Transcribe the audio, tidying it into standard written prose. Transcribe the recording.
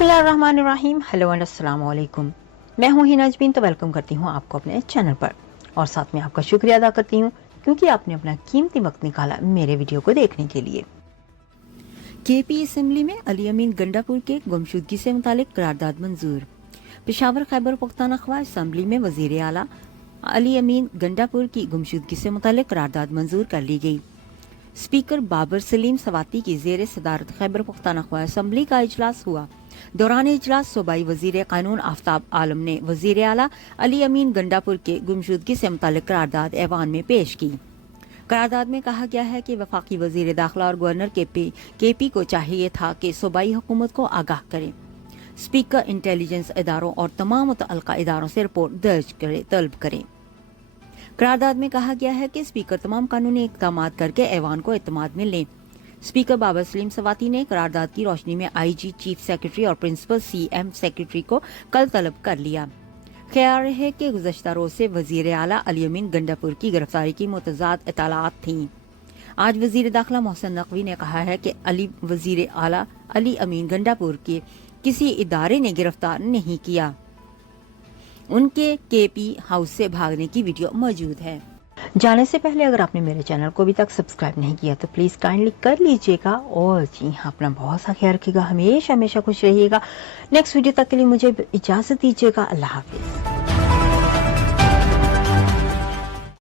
बिस्मिल्लाहिर्रहमानिर्रहीम। Hello and अस्सलाम वालेकुम। मैं हूं हिना अजमीन, तो वेलकम करती हूं आपको अपने चैनल पर और साथ में आपका शुक्रिया अदा करती हूं क्योंकि आपने अपना कीमती वक्त निकाला मेरे वीडियो को देखने के लिए। केपी असेंबली में अली अमीन गंडापुर के गुमशुदगी से मुतालिक करारदाद मंजूर। पेशावर खैबर पख्तूनख्वा असेंबली में वजीर आला अली अमीन गंडापुर की गुमशुदगी से मुतालिक करारदाद मंजूर कर ली गई। स्पीकर बाबर सलीम सवाती की जेर सदारत खैबर पख्तूनख्वा असेंबली का इजलास हुआ। दौरान इजलास सूबाई वजीर कानून आफ्ताब आलम ने वजीर आला अली अमीन गंडापुर के गुमशुदगी से मुतालिक करारदाद ऐवान में पेश की। करारदाद में कहा गया है कि वफाकी वजीर दाखिला और गवर्नर केपी को चाहिए था कि सूबाई हुकूमत को आगाह करें। स्पीकर इंटेलिजेंस इदारों और तमाम मुतअल्लिका इदारों से रिपोर्ट दर्ज तलब करें। करारदाद में कहा गया है कि स्पीकर तमाम कानूनी इक़दाम करके ऐवान को एतमाद में लें। स्पीकर बाबर सलीम सवाती ने करारदाद की रोशनी में आईजी, चीफ सेक्रेटरी और प्रिंसिपल सीएम सेक्रेटरी को कल तलब कर लिया। ख्याल है कि गुज़श्ता रोज से वजीर आला अली अमीन गंडापुर की गिरफ्तारी की मुतज़ाद इत्तलात थीं। आज वजीर दाखिला मोहसिन नकवी ने कहा है कि वजीर आला अली अमीन गंडापुर के किसी इदारे ने गिरफ्तार नहीं किया। उनके केपी हाउस से भागने की वीडियो मौजूद है। जाने से पहले अगर आपने मेरे चैनल को अभी तक सब्सक्राइब नहीं किया तो प्लीज काइंडली कर लीजिएगा और जी हाँ, अपना बहुत सा ख्याल रखिएगा, हमेशा खुश रहिएगा। नेक्स्ट वीडियो तक के लिए मुझे इजाजत दीजिएगा। अल्लाह हाफिज।